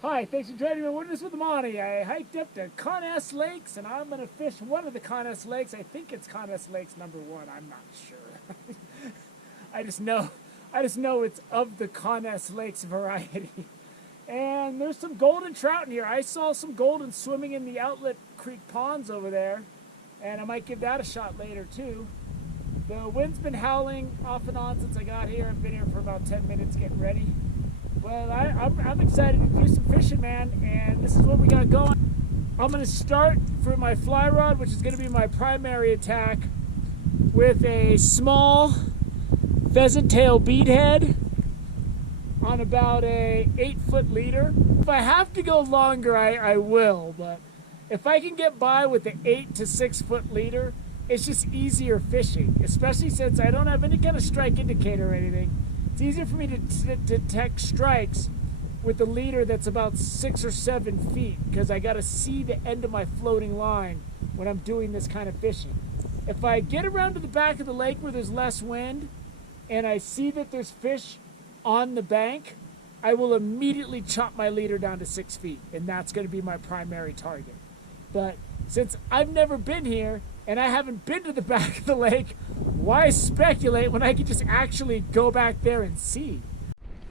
Hi, thanks for joining me. Witness with Monty. I hiked up to Conness Lakes, and I'm going to fish one of the Conness Lakes. I think it's Conness Lakes number 1. I'm not sure. I just know it's of the Conness Lakes variety. And there's some golden trout in here. I saw some golden swimming in the outlet creek ponds over there, and I might give that a shot later too. The wind's been howling off and on since I got here. I've been here for about 10 minutes getting ready. Well, I'm excited to do some fishing, man, and this is what we got going. I'm going to start for my fly rod, which is going to be my primary attack, with a small pheasant tail beadhead on about a 8-foot leader. If I have to go longer, I will, but if I can get by with the 8 to 6 foot leader, it's just easier fishing, especially since I don't have any kind of strike indicator or anything. It's easier for me to detect strikes with a leader that's about 6 or 7 feet, because I got to see the end of my floating line when I'm doing this kind of fishing. If I get around to the back of the lake where there's less wind and I see that there's fish on the bank, I will immediately chop my leader down to 6 feet, and that's going to be my primary target. But since I've never been here and I haven't been to the back of the lake, why speculate when I can just actually go back there and see?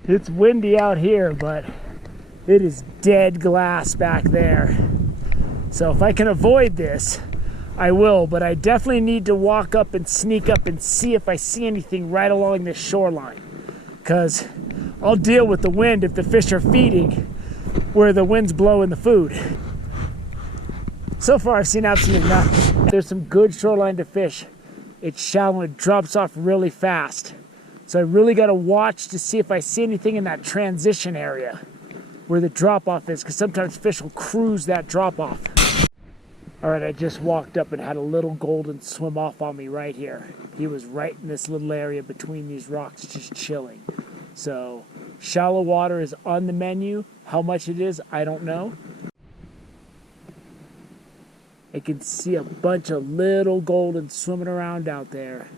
It's windy out here, but it is dead glass back there. So if I can avoid this, I will, but I definitely need to walk up and sneak up and see if I see anything right along this shoreline, because I'll deal with the wind if the fish are feeding where the wind's blowing the food. So far I've seen absolutely nothing. There's some good shoreline to fish. It's shallow and it drops off really fast. So I really got to watch to see if I see anything in that transition area where the drop off is, because sometimes fish will cruise that drop off. All right, I just walked up and had a little golden swim off on me right here. He was right in this little area between these rocks, just chilling. So shallow water is on the menu. How much it is, I don't know. I can see a bunch of little golden swimming around out there.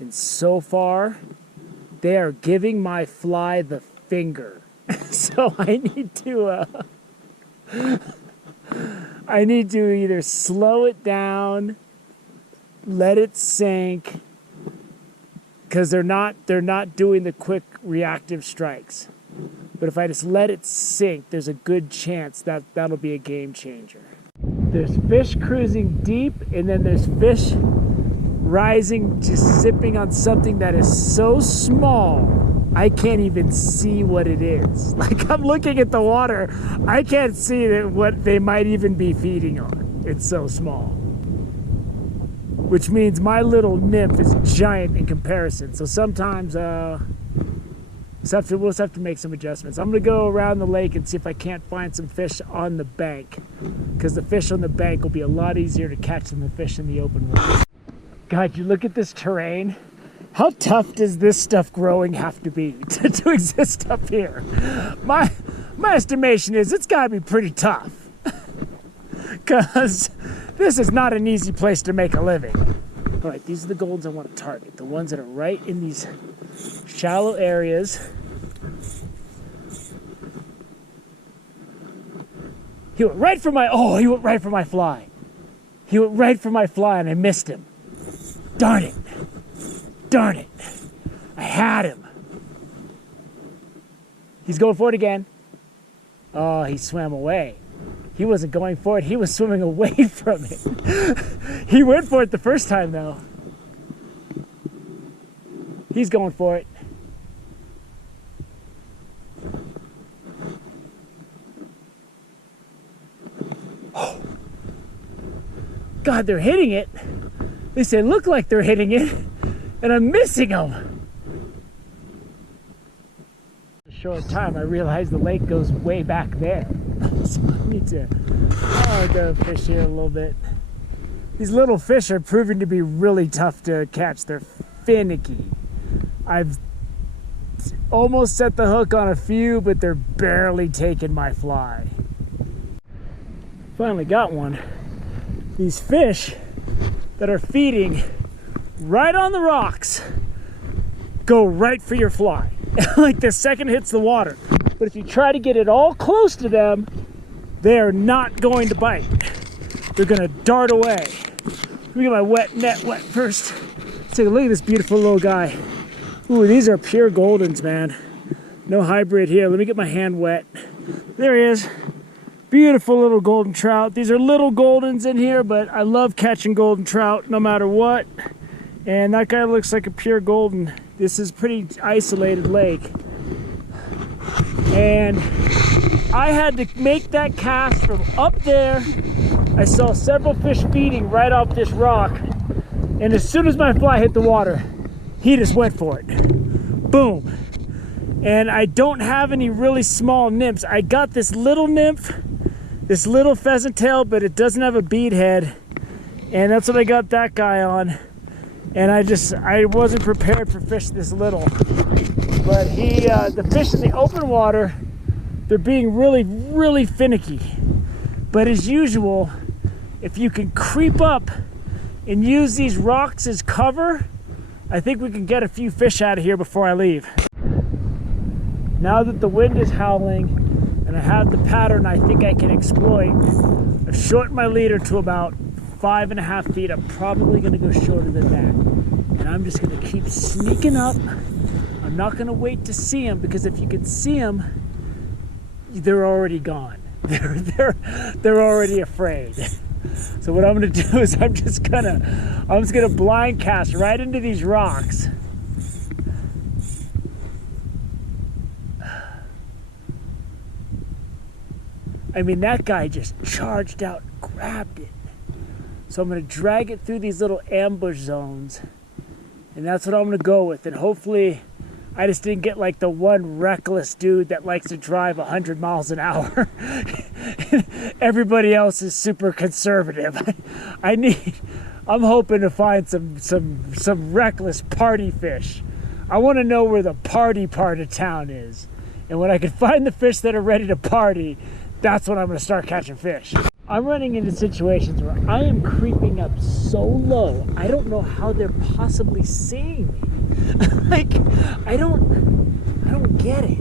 And so far, they are giving my fly the finger. So I need to either slow it down, let it sink, because they're not doing the quick reactive strikes. But if I just let it sink, there's a good chance that that'll be a game changer. There's fish cruising deep, and then there's fish rising, just sipping on something that is so small I can't even see what it is. Like, I'm looking at the water, I can't see what they might even be feeding on. It's so small. Which means my little nymph is giant in comparison. So sometimes we'll just have to make some adjustments. I'm gonna go around the lake and see if I can't find some fish on the bank, because the fish on the bank will be a lot easier to catch than the fish in the open water. God, you look at this terrain. How tough does this stuff growing have to be to exist up here? My estimation is it's gotta be pretty tough, because this is not an easy place to make a living. All right, these are the goldens I want to target, the ones that are right in these shallow areas. He went right for my fly. He went right for my fly, and I missed him. Darn it. I had him. He's going for it again. Oh, he swam away. He wasn't going for it. He was swimming away from it. He went for it the first time, though. He's going for it. Oh. God, they're hitting it. At least they look like they're hitting it. And I'm missing them. In a short time, I realized the lake goes way back there. So I need to go fish here a little bit. These little fish are proving to be really tough to catch. They're finicky. I've almost set the hook on a few, but they're barely taking my fly. Finally got one. These fish that are feeding right on the rocks go right for your fly. Like the second it hits the water, But if you try to get it all close to them, they're not going to bite. They're gonna dart away. Let me get my wet net wet first. Let's take a look at this beautiful little guy. Ooh, these are pure Goldens, man. No hybrid here. Let me get my hand wet. There he is. Beautiful little golden trout. These are little Goldens in here, but I love catching golden trout no matter what. And that guy looks like a pure golden. This is a pretty isolated lake. And I had to make that cast from up there. I saw several fish feeding right off this rock. And as soon as my fly hit the water, he just went for it. Boom. And I don't have any really small nymphs. I got this little nymph, this little pheasant tail, but it doesn't have a bead head. And that's what I got that guy on. And I wasn't prepared for fish this little. But the fish in the open water, they're being really, really finicky. But as usual, if you can creep up and use these rocks as cover, I think we can get a few fish out of here before I leave. Now that the wind is howling and I have the pattern I think I can exploit, I've shortened my leader to about 5.5 feet. I'm probably gonna go shorter than that. And I'm just gonna keep sneaking up. I'm not gonna wait to see them, because if you can see them, they're already gone. They're already afraid. So what I'm gonna do is I'm just gonna blind cast right into these rocks. I mean, that guy just charged out, grabbed it. So I'm gonna drag it through these little ambush zones, and that's what I'm gonna go with. And hopefully I just didn't get like the one reckless dude that likes to drive 100 miles an hour. Everybody else is super conservative. I'm hoping to find some reckless party fish. I want to know where the party part of town is. And when I can find the fish that are ready to party, that's when I'm going to start catching fish. I'm running into situations where I am creeping up so low, I don't know how they're possibly seeing me. Like, I don't get it.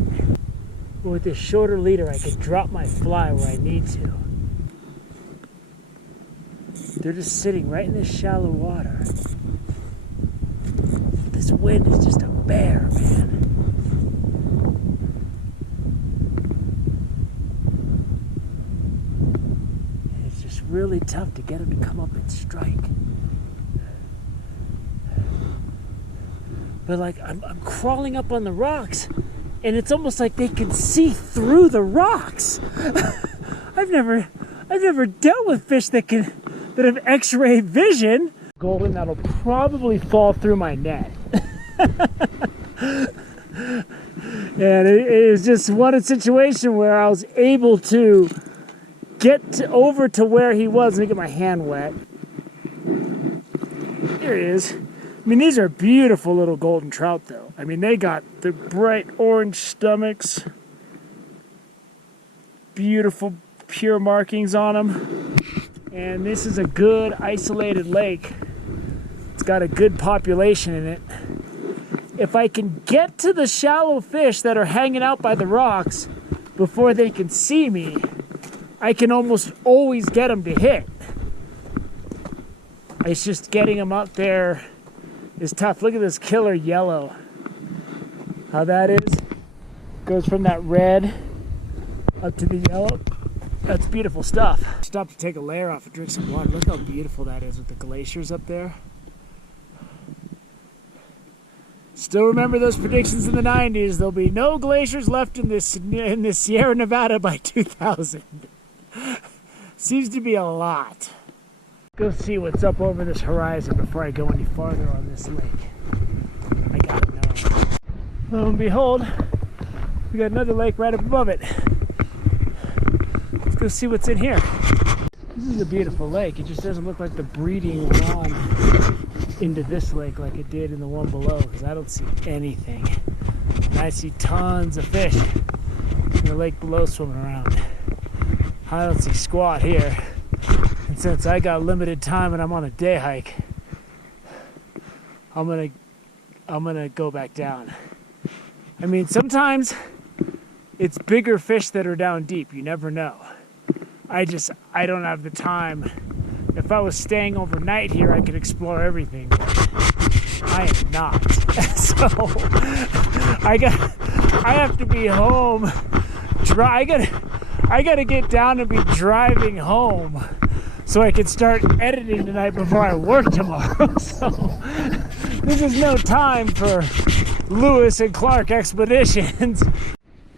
But with this shorter leader, I can drop my fly where I need to. They're just sitting right in this shallow water. This wind is just a bear, man. It's just really tough to get them to come up and strike. But like, I'm crawling up on the rocks, and it's almost like they can see through the rocks. I've never dealt with fish that have X-ray vision. Golden that'll probably fall through my net. And it was just one situation where I was able to get over to where he was. Let me get my hand wet. There he is. I mean, these are beautiful little golden trout, though. I mean, they got the bright orange stomachs, beautiful pure markings on them. And this is a good isolated lake. It's got a good population in it. If I can get to the shallow fish that are hanging out by the rocks before they can see me, I can almost always get them to hit. It's just getting them up there is tough. Look at this killer yellow. How that is. Goes from that red up to the yellow. That's beautiful stuff. Stop to take a layer off and drink some water. Look how beautiful that is with the glaciers up there. Still remember those predictions in the 90s. There'll be no glaciers left in this Sierra Nevada by 2000. Seems to be a lot. Go see what's up over this horizon before I go any farther on this lake. I gotta know. Lo and behold, we got another lake right up above it. Let's go see what's in here. This is a beautiful lake. It just doesn't look like the breeding went on into this lake like it did in the one below, because I don't see anything. And I see tons of fish in the lake below swimming around. I don't see squat here. And since I got limited time and I'm on a day hike, I'm gonna go back down. I mean, sometimes it's bigger fish that are down deep. You never know. I don't have the time. If I was staying overnight here, I could explore everything. I am not. So I have to be home. I gotta get down and be driving home so I can start editing tonight before I work tomorrow. So this is no time for Lewis and Clark expeditions.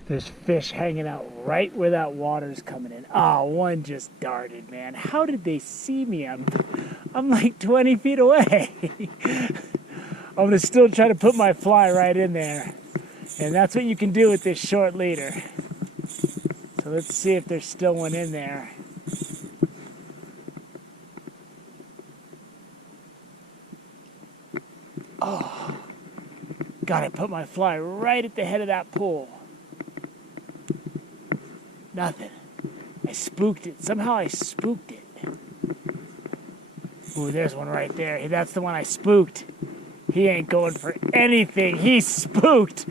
There's fish hanging out right where that water's coming in. Oh, one just darted, man. How did they see me? I'm like 20 feet away. I'm gonna still try to put my fly right in there. And that's what you can do with this short leader. So let's see if there's still one in there. Oh, gotta put my fly right at the head of that pool. Nothing. I spooked it. Somehow I spooked it. Ooh, there's one right there. That's the one I spooked. He ain't going for anything. He's spooked.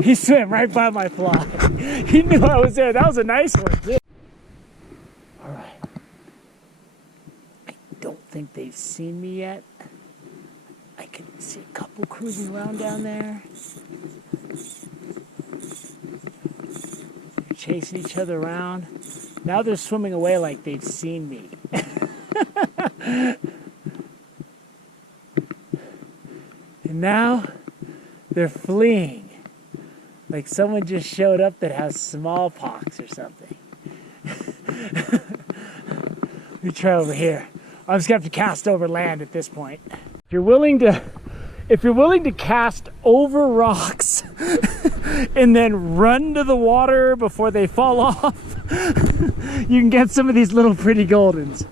He swam right by my fly. He knew I was there. That was a nice one, too. All right. I don't think they've seen me yet. I can see a couple cruising around down there. They're chasing each other around. Now they're swimming away like they've seen me. And now they're fleeing. Like someone just showed up that has smallpox or something. Let me try over here. I'm just gonna have to cast over land at this point. If you're willing to cast over rocks and then run to the water before they fall off, you can get some of these little pretty goldens.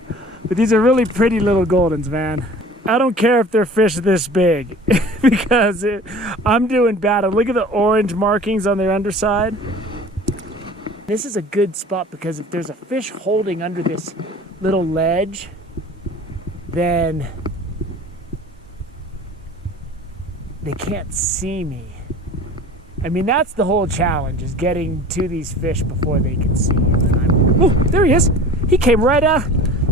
But these are really pretty little goldens, man. I don't care if they're fish this big because I'm doing bad. Look at the orange markings on their underside. This is a good spot because if there's a fish holding under this little ledge, then they can't see me. I mean, that's the whole challenge, is getting to these fish before they can see you. Oh, there he is. He came right out.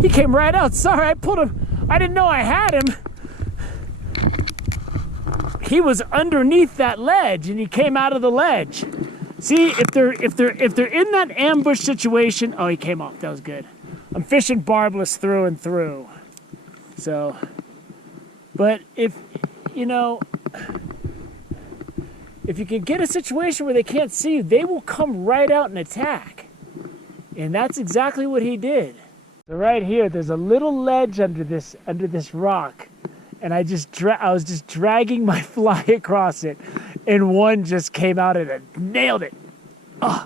He came right out. Sorry, I pulled him. I didn't know I had him. He was underneath that ledge and he came out of the ledge. See, if they're in that ambush situation, oh, he came off. That was good. I'm fishing barbless through and through. So, but if you can get a situation where they can't see you, they will come right out and attack. And that's exactly what he did. So right here, there's a little ledge under this rock, and I was just dragging my fly across it, and one just came out and it nailed it. I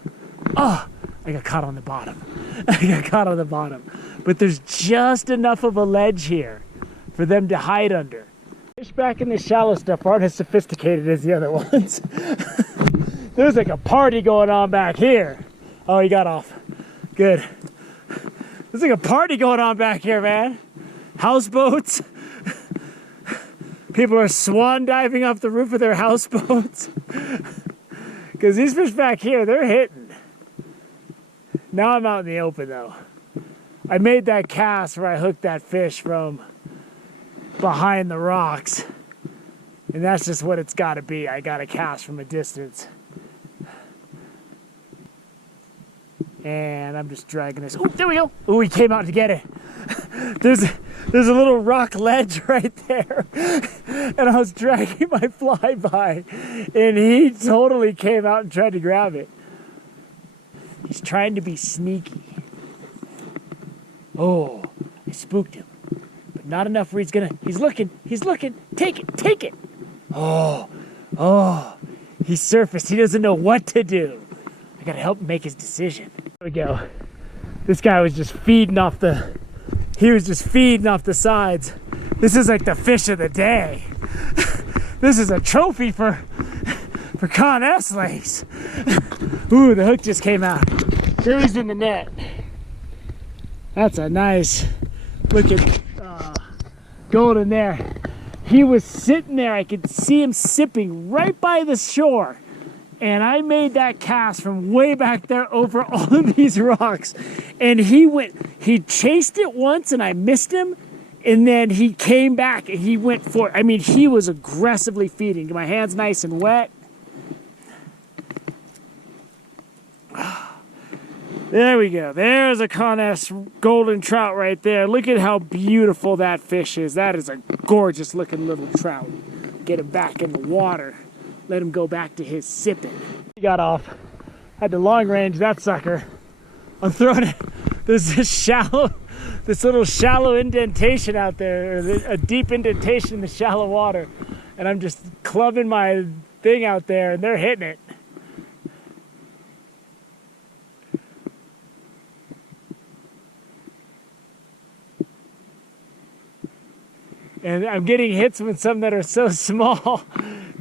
got caught on the bottom. But there's just enough of a ledge here for them to hide under. Fish back in the shallow stuff aren't as sophisticated as the other ones. There's like a party going on back here. Oh, he got off. Good. There's like a party going on back here, man. Houseboats. People are swan diving off the roof of their houseboats. Because these fish back here, they're hitting. Now I'm out in the open, though. I made that cast where I hooked that fish from behind the rocks. And that's just what it's got to be. I got to cast from a distance. And I'm just dragging this. Oh, there we go. Oh, he came out to get it. There's a little rock ledge right there. And I was dragging my fly by. And he totally came out and tried to grab it. He's trying to be sneaky. Oh, I spooked him. But not enough where he's looking. Take it. Oh, he surfaced. He doesn't know what to do. I gotta help him make his decision. There we go. This guy was just feeding off the sides. This is like the fish of the day. This is a trophy for Conness lakes. Ooh, the hook just came out. There he's in the net. That's a nice looking golden there. He was sitting there. I could see him sipping right by the shore. And I made that cast from way back there over all of these rocks. And he chased it once and I missed him. And then he came back and he went for it. I mean, he was aggressively feeding. My hand's nice and wet. There we go. There's a Conness golden trout right there. Look at how beautiful that fish is. That is a gorgeous looking little trout. Get him back in the water. Let him go back to his sipping. He got off. Had to long range that sucker. I'm throwing it. There's this little shallow indentation out there, or a deep indentation in the shallow water. And I'm just clubbing my thing out there and they're hitting it. And I'm getting hits with some that are so small.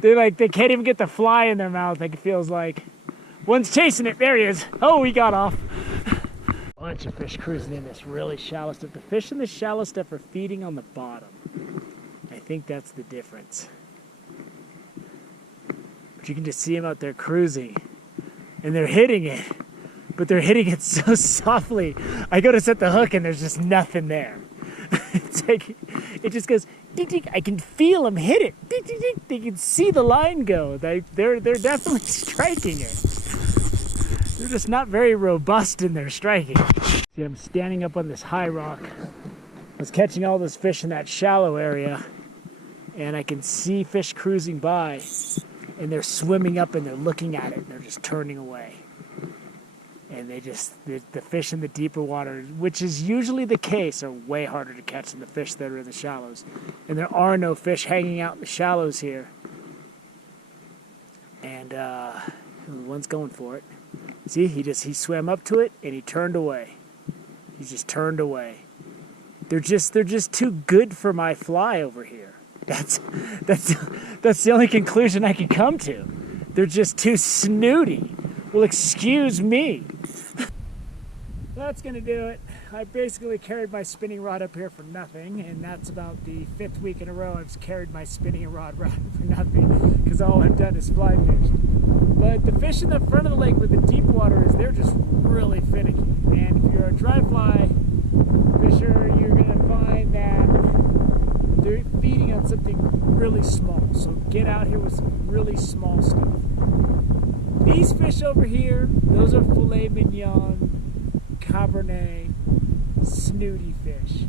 They can't even get the fly in their mouth, it feels like. One's chasing it. There he is. Oh, he got off. Bunch of fish cruising in this really shallow stuff. The fish in the shallow stuff are feeding on the bottom. I think that's the difference. But you can just see them out there cruising. And they're hitting it. But they're hitting it so softly. I go to set the hook and there's just nothing there. It's like, it just goes, ding, ding. I can feel them hit it. Ding, ding, ding. They can see the line go. They're definitely striking it. They're just not very robust in their striking. See, I'm standing up on this high rock. I was catching all those fish in that shallow area, and I can see fish cruising by, and they're swimming up and they're looking at it and they're just turning away. And the fish in the deeper water, which is usually the case, are way harder to catch than the fish that are in the shallows. And there are no fish hanging out in the shallows here. And one's going for it. See, he swam up to it and he turned away. He just turned away. They're just too good for my fly over here. That's the only conclusion I can come to. They're just too snooty. Well, excuse me. That's gonna do it. I basically carried my spinning rod up here for nothing, and that's about the 5th week in a row I've carried my spinning rod for nothing, because all I've done is fly fished. But the fish in the front of the lake where the deep water is, they're just really finicky. And if you're a dry fly fisher, you're gonna find that they're feeding on something really small. So get out here with some really small stuff. These fish over here, those are filet mignon, cabernet, snooty fish.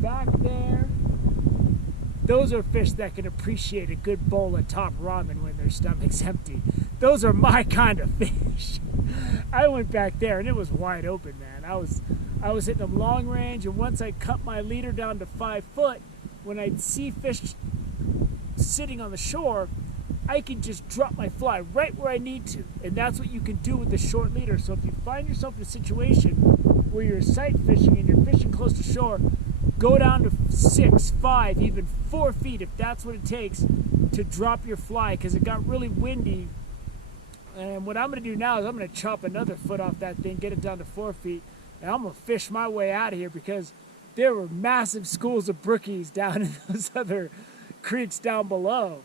Back there, those are fish that can appreciate a good bowl of top ramen when their stomach's empty. Those are my kind of fish. I went back there and it was wide open, man. I was hitting them long range, and once I cut my leader down to 5 foot, when I'd see fish sitting on the shore, I can just drop my fly right where I need to. And that's what you can do with the short leader. So if you find yourself in a situation where you're sight fishing and you're fishing close to shore, go down to 6, 5, even 4 feet if that's what it takes to drop your fly, because it got really windy. And what I'm going to do now is I'm going to chop another foot off that thing, get it down to 4 feet, and I'm going to fish my way out of here, because there were massive schools of brookies down in those other creeks down below.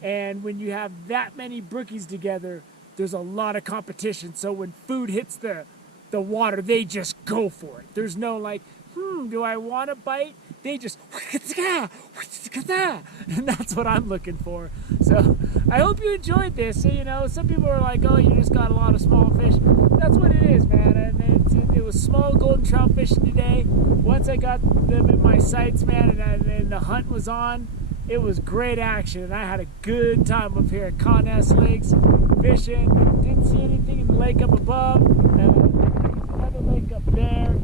And when you have that many brookies together, there's a lot of competition. So when food hits the water, they just go for it. There's no like, do I want to bite? They just, and that's what I'm looking for. So I hope you enjoyed this. So, you know, some people are like, oh, you just got a lot of small fish. That's what it is, man. And it was small golden trout fishing today. Once I got them in my sights, man, and the hunt was on, it was great action, and I had a good time up here at Conness Lakes fishing. Didn't see anything in the lake up above. Another lake up there.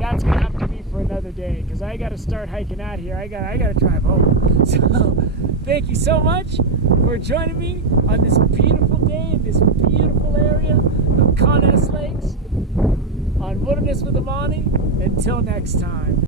That's gonna have to be for another day, because I got to start hiking out here. I got to drive home. So thank you so much for joining me on this beautiful day in this beautiful area of Conness Lakes on Wilderness with Amani. Until next time.